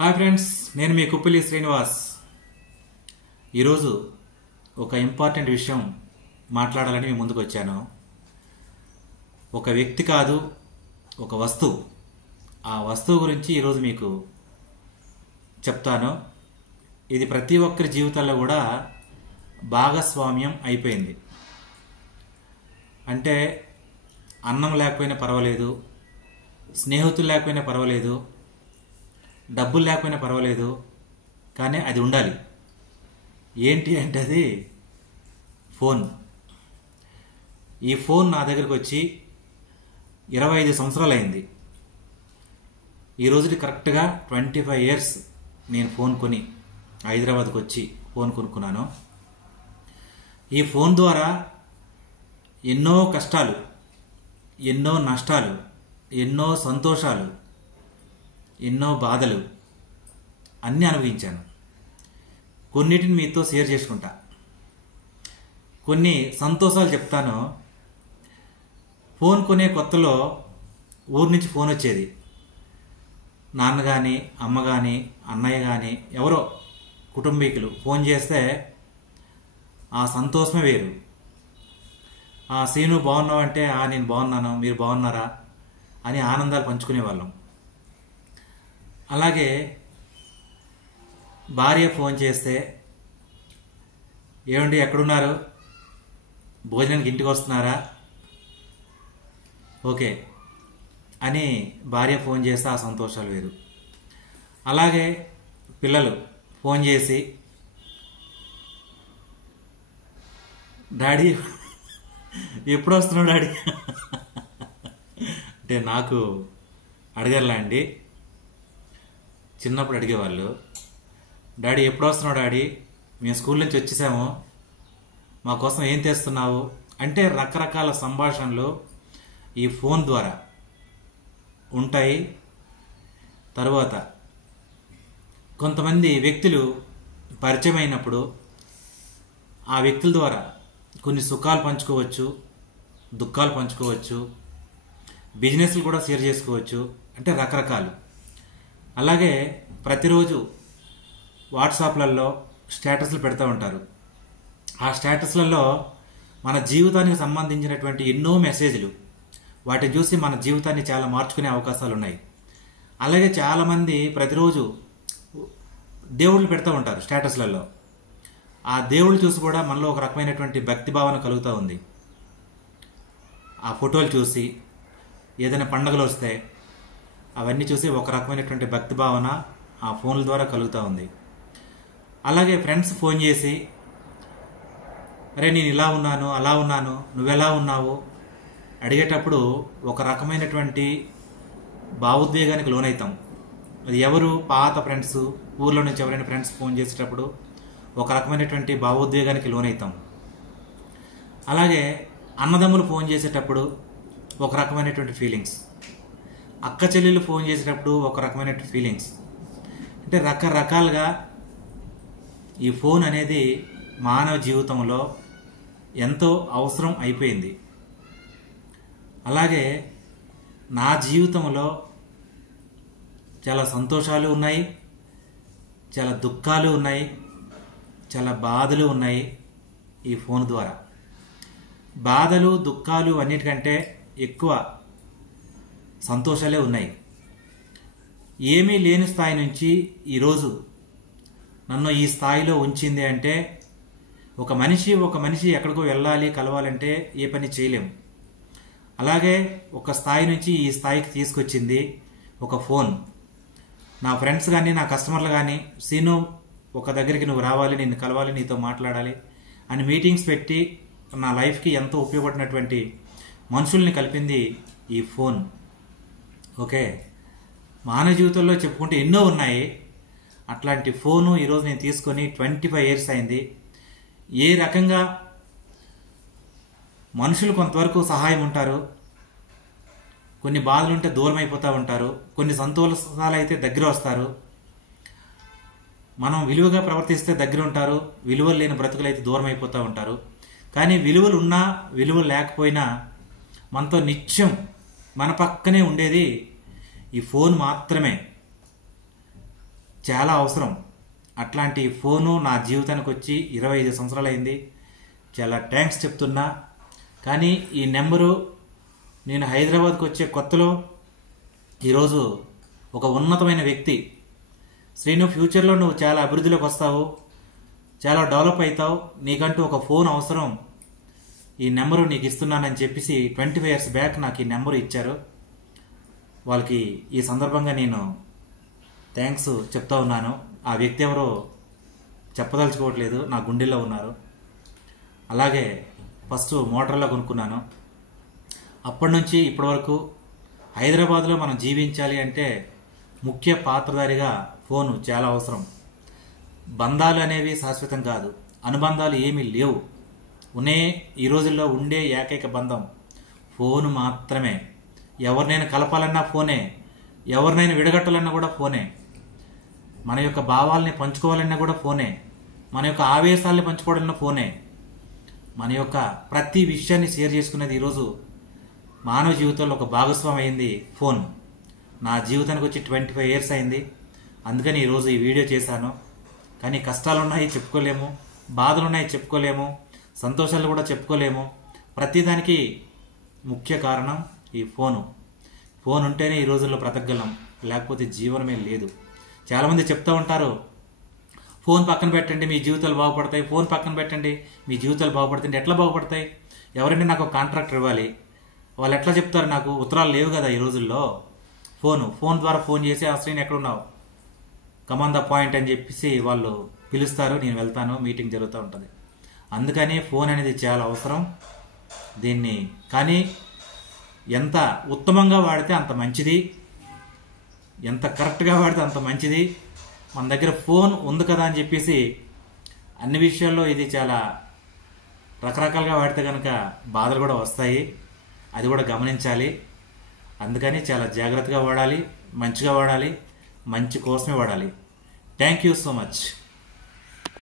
Hi friends, నేను మీ కుప్పిలి శ్రీనివాస్. ఈరోజు ఒక ఇంపార్టెంట్ విషయం మాట్లాడాలని మీ ముందుకు వచ్చాను. ఒక వ్యక్తి కాదు, ఒక వస్తువు. ఆ వస్తువు గురించి ఈరోజు మీకు చెప్తాను. ఇది ప్రతి ఒక్కరి జీవితాల్లో కూడా భాగస్వామ్యం అయిపోయింది. అంటే అన్నం లేకపోయినా పర్వాలేదు, స్నేహితులు లేకపోయినా పర్వాలేదు, డబ్బులు లేకపోయినా పర్వాలేదు, కానీ అది ఉండాలి. ఏంటి అంటే అది ఫోన్. ఈ ఫోన్ నా దగ్గరకు వచ్చి 25 సంవత్సరాలు అయింది. ఈ రోజుకి కరెక్ట్గా 25 ఇయర్స్ నేను ఫోన్ కొని హైదరాబాద్కి వచ్చి ఫోన్ కొనుక్కున్నాను. ఈ ఫోన్ ద్వారా ఎన్నో కష్టాలు, ఎన్నో నష్టాలు, ఎన్నో సంతోషాలు, ఎన్నో బాధలు అన్నీ అనుభవించాను. కొన్నిటిని మీతో షేర్ చేసుకుంటా. కొన్ని సంతోషాలు చెప్తాను. ఫోన్ కొనే కొత్తలో ఊరి నుంచి ఫోన్ వచ్చేది. నాన్న కానీ, అమ్మ కానీ, అన్నయ్య కానీ, ఎవరో కుటుంబీకులు ఫోన్ చేస్తే ఆ సంతోషమే వేరు. సీను బాగున్నావు అంటే నేను బాగున్నాను, మీరు బాగున్నారా అని ఆనందాలు పంచుకునేవాళ్ళం. అలాగే భార్య ఫోన్ చేస్తే, ఏమండి ఎక్కడున్నారు, భోజనానికి ఇంటికి వస్తున్నారా, ఓకే అని భార్య ఫోన్ చేస్తే ఆ సంతోషాలు వేరు. అలాగే పిల్లలు ఫోన్ చేసి, డాడీ ఎప్పుడు వస్తున్నావు డాడీ అంటే నాకు అడగర్లా అండి. చిన్నప్పుడు అడిగేవాళ్ళు, డాడీ ఎప్పుడు వస్తున్నావు డాడీ, మేము స్కూల్ నుంచి వచ్చేసాము, మా కోసం ఏం తెస్తున్నావు అంటే రకరకాల సంభాషణలు ఈ ఫోన్ ద్వారా ఉంటాయి. తర్వాత కొంతమంది వ్యక్తులు పరిచయం అయినప్పుడు ఆ వ్యక్తుల ద్వారా కొన్ని సుఖాలు పంచుకోవచ్చు, దుఃఖాలు పంచుకోవచ్చు, బిజినెస్లు కూడా షేర్ చేసుకోవచ్చు. అంటే రకరకాలు. అలాగే ప్రతిరోజు వాట్సాప్లలో స్టేటస్లు పెడతా ఉంటారు. ఆ స్టేటస్లలో మన జీవితానికి సంబంధించినటువంటి ఎన్నో మెసేజ్లు, వాటిని చూసి మన జీవితాన్ని చాలా మార్చుకునే అవకాశాలు ఉన్నాయి. అలాగే చాలామంది ప్రతిరోజు దేవుళ్ళు పెడతా ఉంటారు స్టేటస్లలో. ఆ దేవుళ్ళు చూసి కూడా మనలో ఒక రకమైనటువంటి భక్తి భావన కలుగుతూ ఉంది. ఆ ఫోటోలు చూసి ఏదైనా పండుగలు వస్తే అవన్నీ చూసి ఒక రకమైనటువంటి భక్తి భావన ఆ ఫోన్ల ద్వారా కలుగుతూ ఉంది. అలాగే ఫ్రెండ్స్ ఫోన్ చేసి, అరే నేను ఇలా ఉన్నాను, అలా ఉన్నాను, నువ్వెలా ఉన్నావు అడిగేటప్పుడు ఒక రకమైనటువంటి భావోద్వేగానికి లోనవుతాం. అది ఎవరు, పాత ఫ్రెండ్స్, ఊర్లో నుంచి ఎవరైనా ఫ్రెండ్స్ ఫోన్ చేసేటప్పుడు ఒక రకమైనటువంటి భావోద్వేగానికి లోనవుతాం. అలాగే అన్నదమ్ములు ఫోన్ చేసేటప్పుడు ఒక రకమైనటువంటి ఫీలింగ్స్, అక్క చెల్లెళ్ళు ఫోన్ చేసేటప్పుడు ఒక రకమైనటువంటి ఫీలింగ్స్. అంటే రకరకాలుగా ఈ ఫోన్ అనేది మానవ జీవితంలో ఎంతో అవసరం అయిపోయింది. అలాగే నా జీవితంలో చాలా సంతోషాలు ఉన్నాయి, చాలా దుఃఖాలు ఉన్నాయి, చాలా బాధలు ఉన్నాయి. ఈ ఫోన్ ద్వారా బాధలు, దుఃఖాలు అన్నిటికంటే ఎక్కువ సంతోషాలే ఉన్నాయి. ఏమీ లేని స్థాయి నుంచి ఈరోజు నన్ను ఈ స్థాయిలో ఉంచింది అంటే ఒక మనిషి ఎక్కడికో వెళ్ళాలి, కలవాలంటే ఏ పని చేయలేము. అలాగే ఒక స్థాయి నుంచి ఈ స్థాయికి తీసుకొచ్చింది ఒక ఫోన్. నా ఫ్రెండ్స్ కానీ, నా కస్టమర్లు కానీ, సీను ఒక దగ్గరికి నువ్వు రావాలి, నిన్ను కలవాలి, నీతో మాట్లాడాలి అని మీటింగ్స్ పెట్టి నా లైఫ్కి ఎంతో ఉపయోగపడినటువంటి మనుషుల్ని కలిపింది ఈ ఫోన్. ఓకే, మానవ జీవితంలో చెప్పుకుంటే ఎన్నో ఉన్నాయి. అట్లాంటి ఫోను ఈరోజు నేను తీసుకొని 25 ఇయర్స్ అయింది. ఏ రకంగా మనుషులు కొంతవరకు సహాయం ఉంటారు, కొన్ని బాధలు ఉంటే దూరం అయిపోతూ ఉంటారు, కొన్ని సంతోషాలు అయితే దగ్గర వస్తారు. మనం విలువగా ప్రవర్తిస్తే దగ్గర ఉంటారు, విలువలు లేని బ్రతుకులు అయితే దూరం అయిపోతూ ఉంటారు. కానీ విలువలు ఉన్నా విలువలు లేకపోయినా మనతో నిత్యం మన పక్కనే ఉండేది ఈ ఫోన్ మాత్రమే. చాలా అవసరం. అట్లాంటి ఫోను నా జీవితానికి వచ్చి 25 సంవత్సరాలు అయింది. చాలా థ్యాంక్స్ చెప్తున్నా. కానీ ఈ నెంబరు నేను హైదరాబాద్కి వచ్చే కొత్తలో ఈరోజు ఒక ఉన్నతమైన వ్యక్తి, శ్రీను ఫ్యూచర్లో నువ్వు చాలా అభివృద్ధిలోకి వస్తావు, చాలా డెవలప్ అవుతావు, నీకంటూ ఒక ఫోన్ అవసరం, ఈ నెంబరు నీకు ఇస్తున్నానని చెప్పేసి 25 years బ్యాక్ నాకు ఈ నెంబరు ఇచ్చారు. వాళ్ళకి ఈ సందర్భంగా నేను థ్యాంక్స్ చెప్తా ఉన్నాను. ఆ వ్యక్తి ఎవరో చెప్పదలుచుకోవట్లేదు, నా గుండెల్లో ఉన్నారు. అలాగే ఫస్ట్ మోటార్లో కొనుక్కున్నాను. అప్పటి నుంచి ఇప్పటి వరకు హైదరాబాద్లో మనం జీవించాలి అంటే ముఖ్య పాత్రధారిగా ఫోను చాలా అవసరం. బంధాలు అనేవి శాశ్వతం కాదు, అనుబంధాలు ఏమీ లేవు. ఈ రోజుల్లో ఉండే ఏకైక బంధం ఫోను మాత్రమే. ఎవరినైనా కలపాలన్నా ఫోనే, ఎవరినైనా విడగట్టాలన్నా కూడా ఫోనే, మన యొక్క భావాల్ని పంచుకోవాలన్నా కూడా ఫోనే, మన యొక్క ఆవేశాలని పంచుకోవాలన్నా ఫోనే, మన యొక్క ప్రతి విషయాన్ని షేర్ చేసుకునేది ఈరోజు మానవ జీవితంలో ఒక భాగస్వామి అయింది ఫోన్. నా జీవితానికి వచ్చి 25 years అయింది. అందుకని ఈరోజు ఈ వీడియో చేశాను. కానీ కష్టాలు ఉన్నాయి చెప్పుకోలేము, బాధలు ఉన్నాయి చెప్పుకోలేము, సంతోషాలు కూడా చెప్పుకోలేము. ప్రతిదానికి ముఖ్య కారణం ఈ ఫోను. ఫోన్ ఉంటేనే ఈ రోజుల్లో బ్రతకగలం, లేకపోతే జీవనమే లేదు. చాలామంది చెప్తూ ఉంటారు, ఫోన్ పక్కన పెట్టండి మీ జీవితాలు బాగుపడతాయి, ఫోన్ పక్కన పెట్టండి మీ జీవితాలు బాగుపడతాయి. ఎట్లా బాగుపడతాయి? ఎవరైనా నాకు కాంట్రాక్టర్ ఇవ్వాలి, వాళ్ళు ఎట్లా చెప్తారు? నాకు ఉత్తరాలు లేవు కదా ఈ రోజుల్లో. ఫోన్ ద్వారా ఫోన్ చేసి ఆ శ్రీని ఎక్కడున్నావు, కమాన్ ద పాయింట్ అని చెప్పేసి వాళ్ళు పిలుస్తారు, నేను వెళ్తాను, మీటింగ్ జరుగుతూ ఉంటుంది. అందుకని ఫోన్ అనేది చాలా అవసరం. దీన్ని కానీ ఎంత ఉత్తమంగా వాడితే అంత మంచిది, ఎంత కరెక్ట్గా వాడితే అంత మంచిది. మన దగ్గర ఫోన్ ఉంది కదా అని చెప్పేసి అన్ని విషయాల్లో ఇది చాలా రకరకాలుగా వాడితే కనుక బాధలు కూడా వస్తాయి, అది కూడా గమనించాలి. అందుకని చాలా జాగ్రత్తగా వాడాలి, మంచిగా వాడాలి, మంచి కోసమే వాడాలి. Thank you so much.